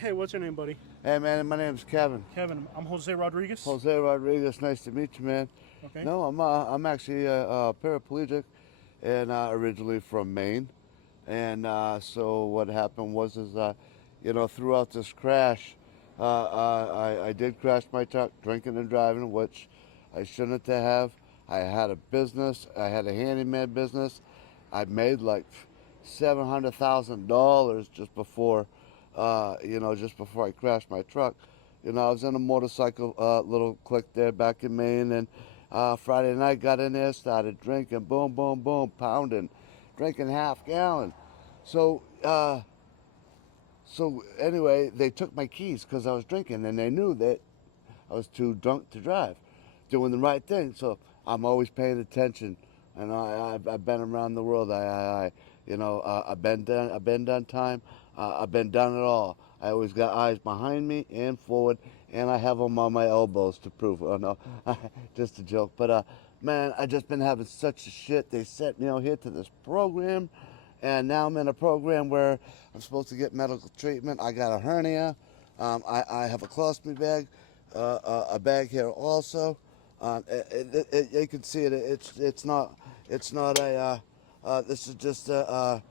Hey, what's your name, buddy? Hey man, my name's Kevin. Kevin. I'm Jose Rodriguez. Jose Rodriguez, nice to meet you, man. Okay. No, I'm actually a paraplegic, and originally from Maine. And so what happened was throughout this crash, I did crash my truck, drinking and driving, which I shouldn't have. I had a business. I had a handyman business. I made like $700,000 just before I crashed my truck. I was in a motorcycle little clique there back in Maine, and Friday night got in there, started drinking, boom, boom, boom, pounding, drinking half gallon. So, uh, so anyway, they took my keys because I was drinking, and they knew that I was too drunk to drive, doing the right thing. So I'm always paying attention, and I've been around the world. I've been done time. I've been done it all. I always got eyes behind me and forward, and I have them on my elbows to prove. Oh no, just a joke. But man, I just been having such a shit. They sent me out here to this program, and now I'm in a program where I'm supposed to get medical treatment. I got a hernia. I have a colostomy bag, a bag here also. You can see it. It's not a. This is just a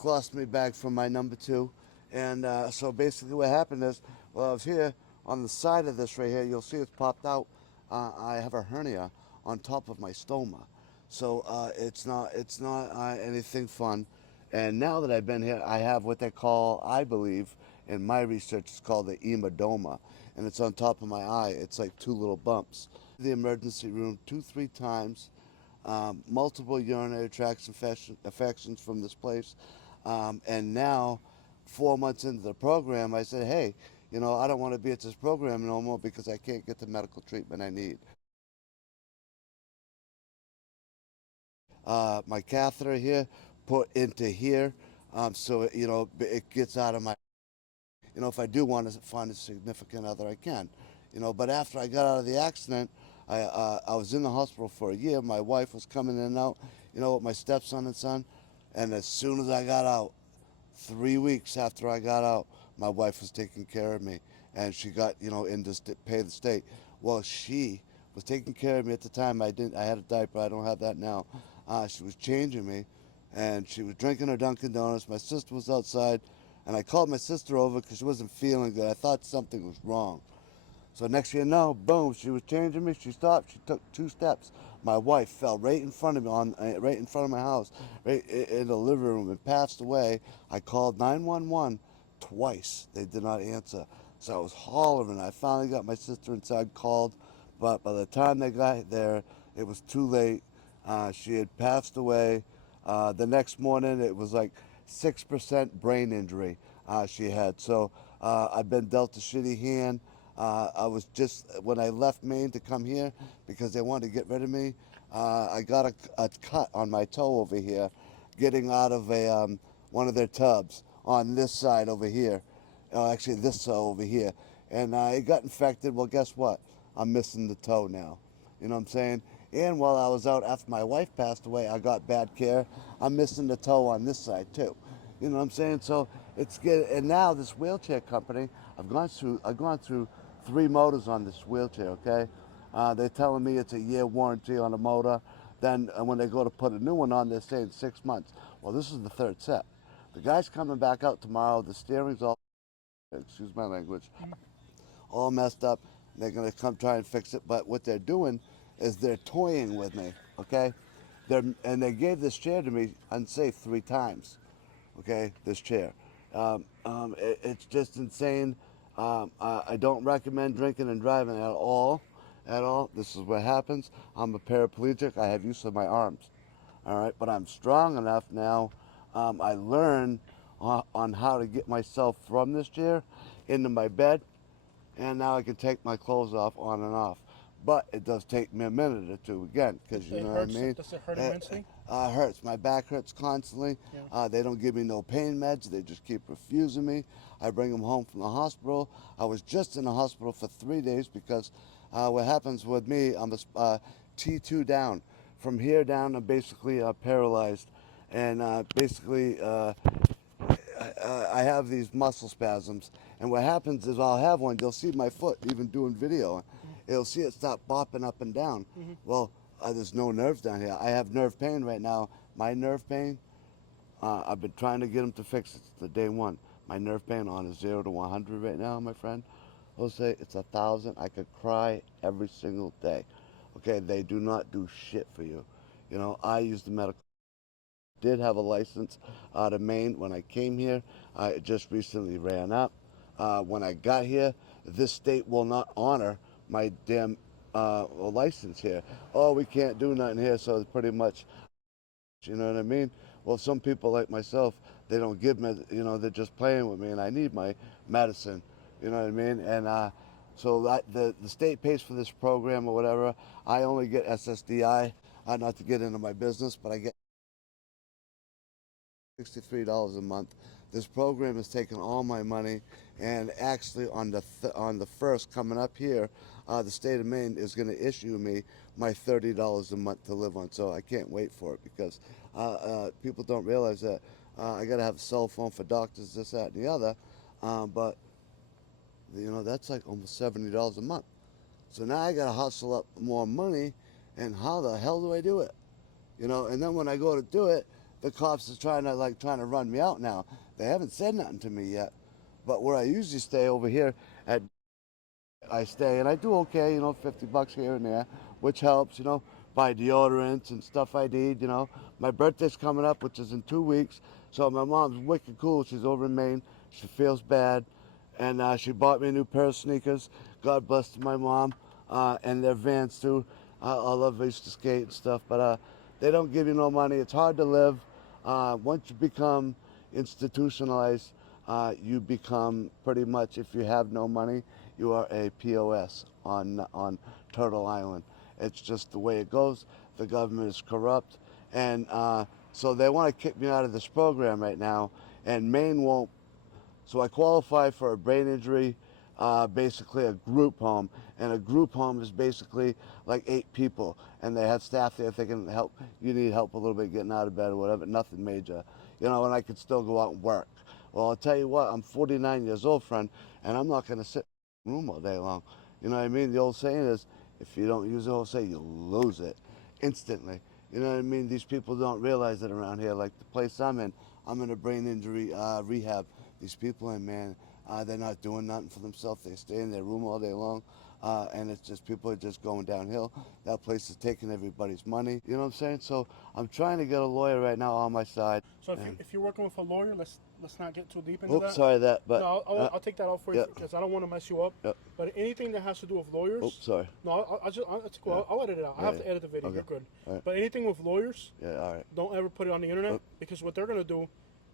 colostomy bag from my number two, and so basically what happened is, well, I was here on the side of this right here. You'll see it's popped out. I have a hernia on top of my stoma, so it's not anything fun. And now that I've been here, I have what they call, I believe, in my research, it's called the hematoma, and it's on top of my eye. It's like two little bumps. The emergency room 2, 3 times, multiple urinary tract infections from this place, and now, 4 months into the program, I said, hey, I don't want to be at this program no more because I can't get the medical treatment I need. My catheter here put into here, so it gets out of my. If I do want to find a significant other, I can. But after I got out of the accident, I was in the hospital for a year. My wife was coming in and out, with my stepson and son. And as soon as I got out, 3 weeks after I got out, my wife was taking care of me, and she got in to pay the state. Well, she was taking care of me at the time. I didn't. I had a diaper. I don't have that now. She was changing me, and she was drinking her Dunkin' Donuts. My sister was outside, and I called my sister over because she wasn't feeling good. I thought something was wrong. So next thing you know, boom, she was changing me. She stopped. She took 2 steps. My wife fell right in front of me, right in front of my house, right in the living room, and passed away. I called 911 twice. They did not answer. So I was hollering. I finally got my sister inside, called, but by the time they got there, it was too late. She had passed away. The next morning, it was like 6% brain injury she had. So I've been dealt a shitty hand. I was just, when I left Maine to come here because they wanted to get rid of me, I got a cut on my toe over here, getting out of one of their tubs on this side over here. Actually, this toe over here. And it got infected. Well, guess what? I'm missing the toe now. You know what I'm saying? And while I was out after my wife passed away, I got bad care. I'm missing the toe on this side too. You know what I'm saying? So it's good. And now this wheelchair company, I've gone through 3 motors on this wheelchair. Okay, they're telling me it's a year warranty on a motor. Then when they go to put a new one on, they're saying 6 months. Well, this is the third set. The guy's coming back out tomorrow. The steering's all, excuse my language, all messed up. They're gonna come try and fix it. But what they're doing is they're toying with me. Okay, and they gave this chair to me unsafe 3 times. Okay, this chair. It's just insane. I don't recommend drinking and driving at all. At all. This is what happens. I'm a paraplegic. I have use of my arms. All right, but I'm strong enough now. I learned on how to get myself from this chair into my bed, and now I can take my clothes off on and off. But it does take me a minute or two again, because you know what I mean. Does it hurt immensely? Hurts. My back hurts constantly. Yeah. They don't give me no pain meds. They just keep refusing me. I bring them home from the hospital. I was just in the hospital for 3 days because what happens with me, I'm a T2 down. From here down, I'm basically paralyzed, and basically I have these muscle spasms, and what happens is I'll have one. You'll see my foot, even doing video. You'll see it start bopping up and down. Well, there's no nerves down here. I have nerve pain right now. My nerve pain, I've been trying to get them to fix it. It's the day one. My nerve pain on a 0 to 100 right now, my friend. Jose, it's 1,000. I could cry every single day. Okay, they do not do shit for you. You know, I use the medical. Did have a license out of Maine when I came here. I just recently ran up. When I got here, this state will not honor my damn license here. Oh, we can't do nothing here, so it's pretty much, you know what I mean? Well, some people like myself, they don't give me, you know, they're just playing with me, and I need my medicine, you know what I mean? And so the state pays for this program or whatever. I only get SSDI, not to get into my business, but I get $63 a month. This program has taken all my money, and actually on the first coming up here, the state of Maine is going to issue me my $30 a month to live on. So I can't wait for it because people don't realize that I got to have a cell phone for doctors, this, that, and the other. But you know that's like almost $70 a month. So now I got to hustle up more money, and how the hell do I do it? You know, and then when I go to do it, the cops are trying to run me out now. They haven't said nothing to me yet, but where I usually stay over here at I stay and I do okay, you know, $50 here and there, which helps, you know, buy deodorants and stuff I need, you know. My birthday's coming up, which is in 2 weeks, so my mom's wicked cool. She's over in Maine. She feels bad, and she bought me a new pair of sneakers. God bless my mom, and their Vans too. I love used to skate and stuff, but they don't give you no money. It's hard to live. Once you become institutionalized, you become pretty much, if you have no money, you are a POS on Turtle Island. It's just the way it goes. The government is corrupt, and so they want to kick me out of this program right now, and Maine won't. So I qualify for a brain injury, basically a group home, and a group home is basically like 8 people, and they have staff there if they can help. You need help a little bit getting out of bed or whatever, nothing major, you know, and I could still go out and work. Well, I'll tell you what, I'm 49 years old, friend, and I'm not going to sit in a room all day long. You know what I mean? The old saying is, if you don't use the old saying, you lose it instantly. You know what I mean? These people don't realize it around here. Like the place I'm in a brain injury rehab. These people in, man, they're not doing nothing for themselves. They stay in their room all day long, and it's just people are just going downhill. That place is taking everybody's money. You know what I'm saying? So I'm trying to get a lawyer right now on my side. So if you're working with a lawyer, let's not get too deep into that. Sorry that, but No, I'll take that off for you yeah. because I don't want to mess you up. Yeah. But anything that has to do with lawyers. Sorry. No, it's cool. I'll edit it out. I have to edit the video. Okay. You're good. All right. But anything with lawyers, Yeah, all right. don't ever put it on the internet because what they're gonna do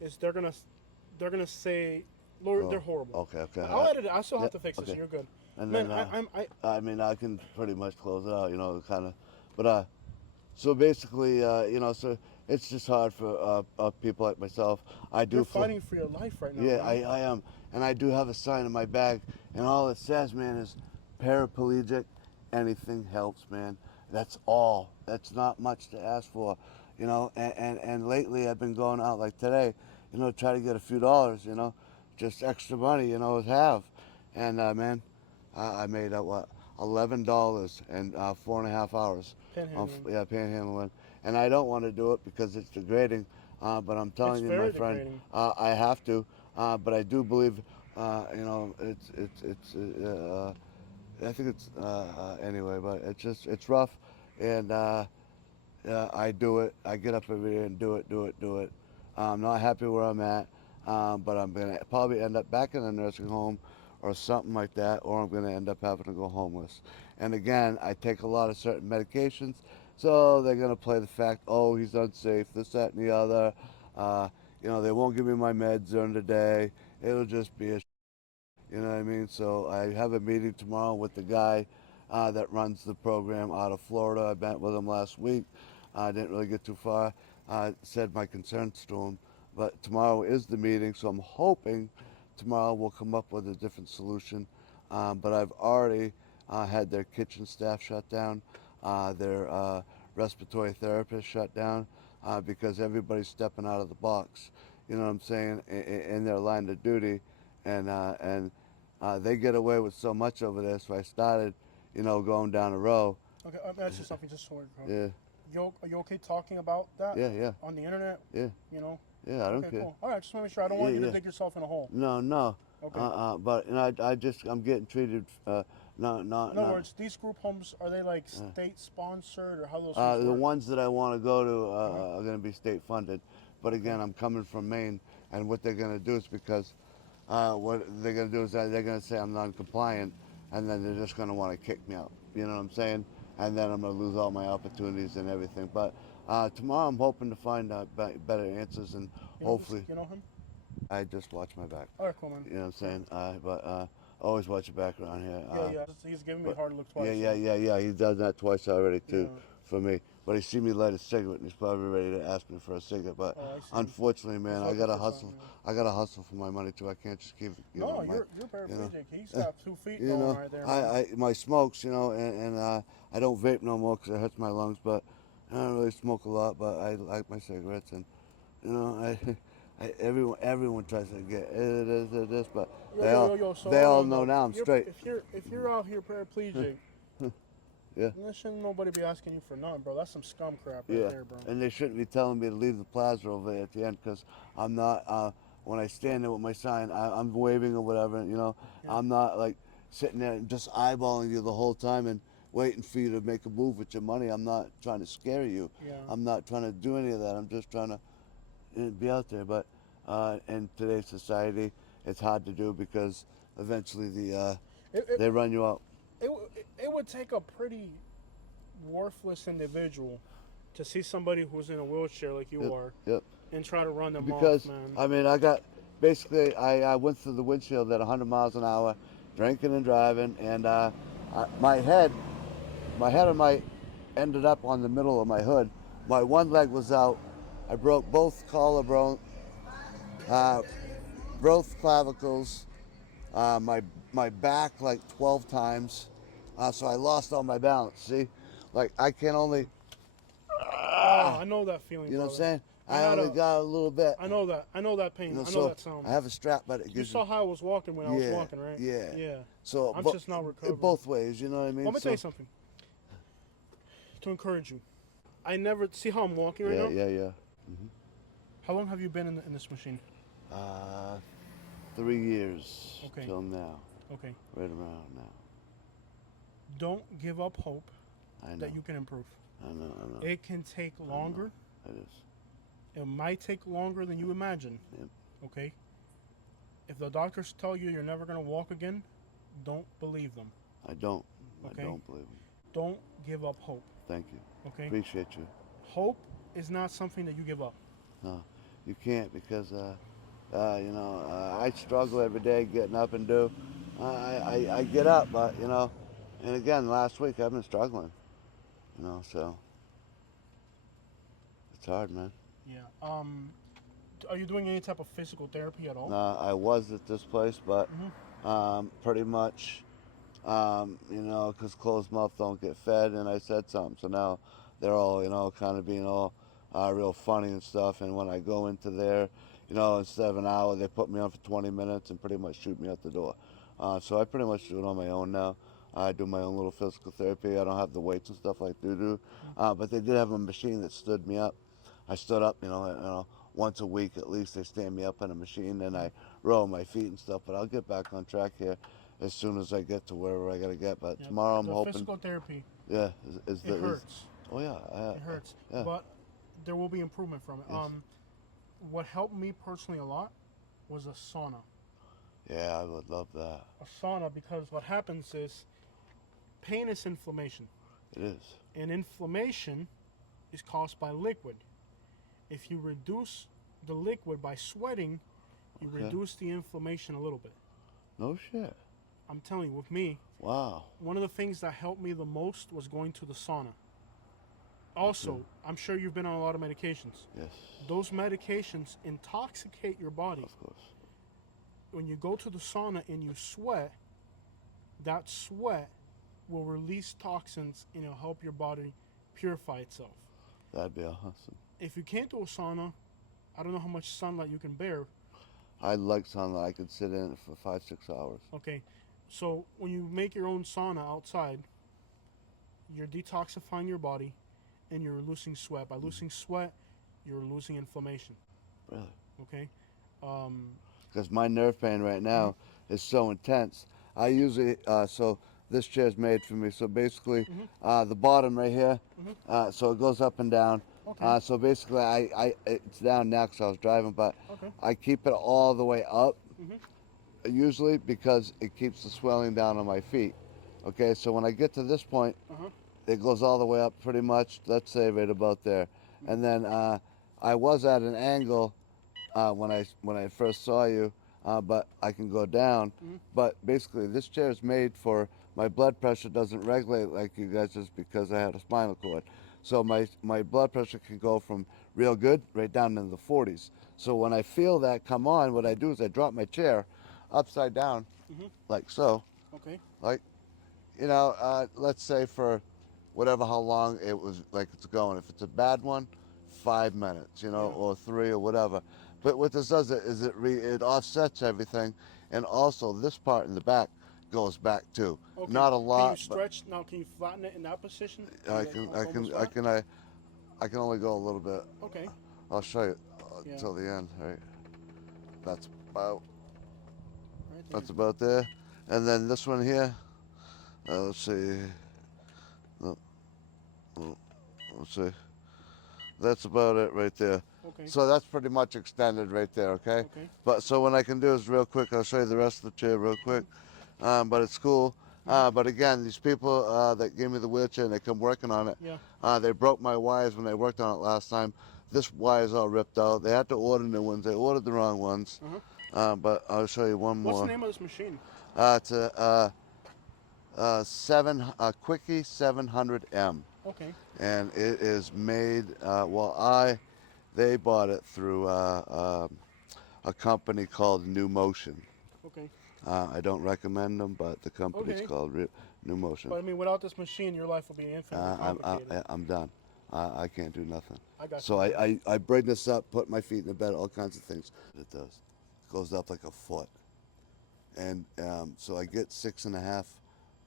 is they're gonna say lawyer, they're horrible. Okay. I'll edit it. I still have to fix it, so you're good. And Man, then, I I mean, I can pretty much close it out, you know, kind of. But so basically, you know, so it's just hard for people like myself. I do. you're fighting for your life right now. Yeah, man. I am, and I do have a sign in my bag, and all it says, man, is paraplegic. Anything helps, man. That's all. That's not much to ask for, you know. And lately, I've been going out like today, you know, try to get a few dollars, you know, just extra money, you know, to have. And man, I made what $11 in 4.5 hours. Panhandling. Yeah, panhandling, and I don't want to do it because it's degrading. But I'm telling It's you, very my friend, degrading. I have to. But I do believe, you know, I think it's anyway. But it's rough, and I do it. I get up every day and do it. I'm not happy where I'm at, but I'm gonna probably end up back in a nursing home or something like that, or I'm gonna end up having to go homeless. And again, I take a lot of certain medications, so they're gonna play the fact, oh, he's unsafe, this, that, and the other. You know, they won't give me my meds during the day. It'll just be a, you know what I mean? So I have a meeting tomorrow with the guy that runs the program out of Florida. I met with him last week. I didn't really get too far. I said my concerns to him, but tomorrow is the meeting, so I'm hoping tomorrow we'll come up with a different solution. But I've already had their kitchen staff shut down, their respiratory therapist shut down, because everybody's stepping out of the box. you know what I'm saying, in their line of duty, and they get away with so much over there. So I started, going down the road. Okay, let me ask you something just so we're clear. Yeah, Are you okay talking about that yeah, on the internet? yeah, You know? yeah. I don't Okay, care. cool. All right, just want to make sure. I don't Yeah, want you to yeah. dig yourself in a hole. No, no. Okay. But I'm getting treated. No, no, In other no. words, these group homes, are they like state sponsored or how those things The work? ones that I want to go to Uh-huh. are going to be state funded. But Okay. again, I'm coming from Maine, and what they're going to do is because what they're going to do is that they're going to say I'm non-compliant, and then they're just going to want to kick me out. You know what I'm saying? And then I'm going to lose all my opportunities and everything. But tomorrow I'm hoping to find better answers, and hopefully You know him? I just watch my back. All right, cool, man. You know what I'm saying? But always watch your back around here. Yeah. He's giving me a But hard look twice. yeah. He's done that twice already too Yeah. for me. But he see me light a cigarette, and he's probably ready to ask me for a cigarette. But Oh, I see. unfortunately, man, He's I gotta looking for hustle. something, I gotta hustle for my money too. I can't just keep. No, My, you're you know, paraplegic. He's got 2 feet you going know, right there, man. my smokes, and I don't vape no more because it hurts my lungs. But I don't really smoke a lot. But I like my cigarettes, and everyone tries to get this, but Yo. So they all hold on, know though. now I'm straight. If you're out here paraplegic, Yeah. then shouldn't nobody be asking you for nothing, bro. That's some scum crap right Yeah, there, bro. and they shouldn't be telling me to leave the plaza over there at the end because I'm not. When I stand there with my sign, I'm waving or whatever. Yeah. I'm not like sitting there and just eyeballing you the whole time and waiting for you to make a move with your money. I'm not trying to scare you. Yeah. I'm not trying to do any of that. I'm just trying to be out there. But in today's society, it's hard to do because eventually It, it, they run you out. it would take a pretty worthless individual to see somebody who's in a wheelchair like you Yep, are yep. and try to run them Because off, man. I mean, I got basically I went through the windshield at 100 miles an hour, drinking and driving, and my head, of my ended up on the middle of my hood. My one leg was out. I broke both collarbone, uh, both clavicles, my back like 12 times. So I lost all my balance. See, like I can only, Oh, I know that feeling, you know what I'm brother. saying? I I had only a- got a little bit. I know that. I know that pain. I know So that sound. I have a strap, but it You gives saw how I was walking when I was yeah, walking, right? yeah. Yeah. So I'm bo- just now recovering. both ways, you know what I mean? Let me tell you something. To encourage you, I never see how I'm walking right now. Yeah. How long have you been in this machine? 3 years Okay. till now, Okay. right around now. Don't give up hope I know. that you can improve. I know. It can take longer. It is. It might take longer than you imagine. Yep. Okay? If the doctors tell you you're never going to walk again, don't believe them. I don't. Okay. I don't believe him. Don't give up hope. Thank you. Okay? Appreciate you. Hope is not something that you give up. No, you can't because I struggle every day getting up and do. I get up, but and again last week I've been struggling. So it's hard, man. Yeah. Are you doing any type of physical therapy at all? I was at this place, but Mm-hmm. pretty much, because closed mouth don't get fed, and I said something, so now they're all, kind of being all real funny and stuff. And when I go into there, instead of an hour, they put me on for 20 minutes and pretty much shoot me out the door. So I pretty much do it on my own now. I do my own little physical therapy. I don't have the weights and stuff like they do, but they did have a machine that stood me up. I stood up, once a week at least. They stand me up in a machine and I roll my feet and stuff. But I'll get back on track here as soon as I get to wherever I gotta get. But Yeah. tomorrow I'm the hoping. physical therapy, Yeah, it hurts. oh yeah, It hurts. yeah. But there will be improvement from it. Yes. What helped me personally a lot was a sauna. Yeah, I would love that. A sauna, because what happens is pain is inflammation. It is. And inflammation is caused by liquid. If you reduce the liquid by sweating, you Okay. reduce the inflammation a little bit. No shit. I'm telling you, with me, Wow. one of the things that helped me the most was going to the sauna. Also, I'm sure you've been on a lot of medications. Yes. Those medications intoxicate your body. Of course. When you go to the sauna and you sweat, that sweat will release toxins and it'll help your body purify itself. That'd be awesome. If you can't do a sauna, I don't know how much sunlight you can bear. I like sunlight. I could sit in it for 5-6 hours. Okay, so when you make your own sauna outside, you're detoxifying your body, and you're losing sweat. By losing sweat, you're losing inflammation. Really? Okay. Because my nerve pain right now is so intense. I usually so this chair is made for me. So basically, the bottom right here, so it goes up and down. Okay. So basically, it's down now because I was driving, but Okay. I keep it all the way up. Usually because it keeps the swelling down on my feet. Okay, so when I get to this point, it goes all the way up pretty much, let's say right about there. And then I was at an angle when I first saw you, but I can go down. But basically, this chair is made for my blood pressure doesn't regulate like you guys just because I had a spinal cord. So my blood pressure can go from real good right down into the 40s. So when I feel that come on, what I do is I drop my chair upside down, like so, Okay. like let's say for whatever how long it was like it's going. If it's a bad one, 5 minutes, or 3 or whatever. But what this does is it offsets everything, and also this part in the back goes back too. Okay. Not a Can lot, you stretch now? Can you flatten it in that position? but I can only go a little bit. Okay. I'll show you Yeah. till the end. Right. That's about Right there. there. And then this one here. Let's see. No, no, let's see. That's about it right there. Okay. So that's pretty much extended right there, okay? Okay. But so what I can do is real quick, I'll show you the rest of the chair real quick. But it's cool. But again, these people that gave me the wheelchair and they come working on it, Yeah. they broke my wires when they worked on it last time. This wire's all ripped out. They had to order new ones. They ordered the wrong ones. But I'll show you one more. What's the name of this machine? It's a Quickie 700M. Okay. And it is made, they bought it through a company called New Motion. Okay. I don't recommend them, but the company's Okay. called New Motion. But I mean, without this machine, your life will be infinitely complicated. I'm done. I can't do nothing. I got So you. I bring this up, put my feet in the bed, all kinds of things. It does. It goes up like a foot. And so I get 6.5,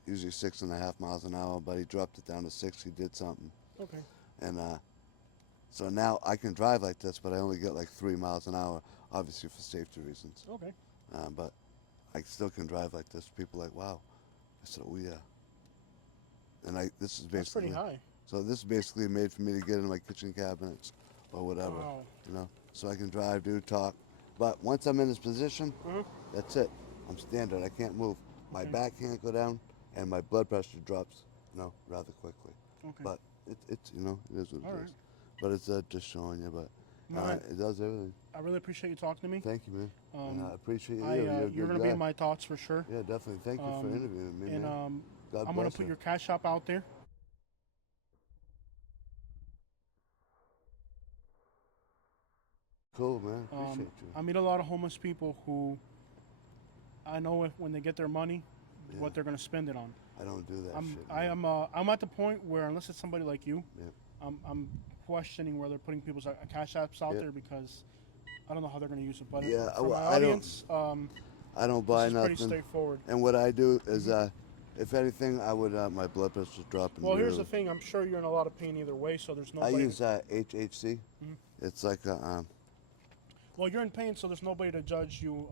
usually 6.5 miles an hour, but he dropped it down to 6. He did something. Okay. And so now I can drive like this, but I only get like 3 miles an hour, obviously for safety reasons. Okay. But I still can drive like this. People are like, wow. I said, oh yeah. And this is basically. That's pretty high. So this is basically made for me to get in my kitchen cabinets or whatever. Wow. So I can drive, talk. But once I'm in this position, that's it. I'm standard. I can't move. My back can't go down, and my blood pressure drops, rather quickly. Okay. But it's it is what All it right. is. But it's just showing you. But No, it does everything. I really appreciate you talking to me. Thank you, man. And I appreciate you. You're going to be in my thoughts for sure. Yeah, definitely. Thank you for interviewing me, And man. God I'm going bless to put you. your cash app out there. Cool, man. Appreciate you. I meet a lot of homeless people who I know when they get their money, what they're going to spend it on. I don't do that shit. I'm at the point where unless it's somebody like you, Yep. I'm questioning where they're putting people's cash apps out there because I don't know how they're going to use it. But Yeah, for my I don't- audience, I don't buy this is nothing. pretty straightforward. And what I do is, if anything, I would my blood pressure's dropping. Well, here's really. the thing. I'm sure you're in a lot of pain either way, so there's no I way. use HHC. It's like a Well, you're in pain, so there's nobody to judge you.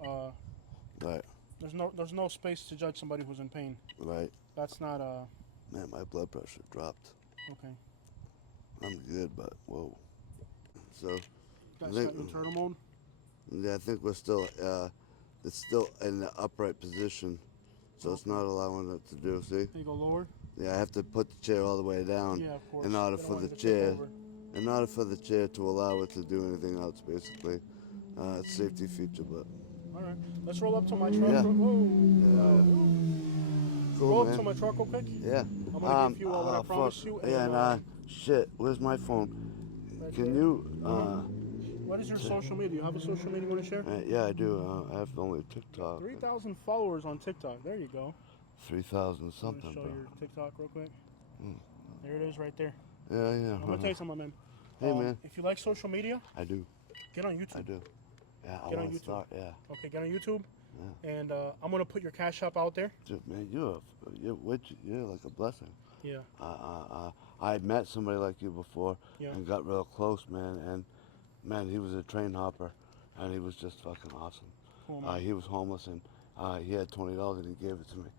right, There's no space to judge somebody who's in pain. right. That's not Man, my blood pressure dropped. okay. I'm good, but whoa. So You I guys think, got your turtle mode. yeah, I think we're still. It's still in the upright position, so it's not allowing it to do. See? Can you go lower? Yeah, I have to put the chair all the way down Yeah, of course. in order You don't for want the it to tip chair. over. In order for the chair to allow it to do anything else, basically. It's a safety feature, but All right. Let's roll up to my truck. Yeah. Whoa. cool, Roll man. up to my truck real quick. Yeah. I'm gonna give you what I promised you. Yeah, and shit, where's my phone? right Can there. you, What is your social media? You have a social media you want to share? yeah, I do. I have only TikTok. 3,000 followers on TikTok. There you go. 3,000 I'm something, gonna show bro. your TikTok real quick. There it is, right there. Yeah, yeah. I'm gonna tell you something, man. Hey, man. If you like social media, I do. Get on I YouTube. do. Yeah, I Get on want to YouTube. start. Yeah, Okay, get on YouTube, yeah. and I'm gonna put your cash app out there. Dude, man, you're like a blessing. Yeah, I had met somebody like you before yeah. and got real close, man. And man, he was a train hopper, and he was just fucking awesome. Cool, man. He was homeless, and he had $20 and he gave it to me,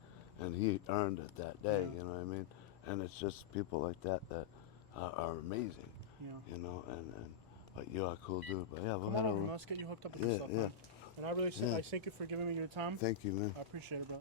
and he earned it that day. Yeah. You know what I mean? And it's just people like that that are amazing. Yeah. You know, and but you're a cool dude. But yeah, we'll Come head on over, over. man. Let's get you hooked up with Yeah, this stuff, yeah, man. And I really, yeah. I thank you for giving me your time. Thank you, man. I appreciate it, bro.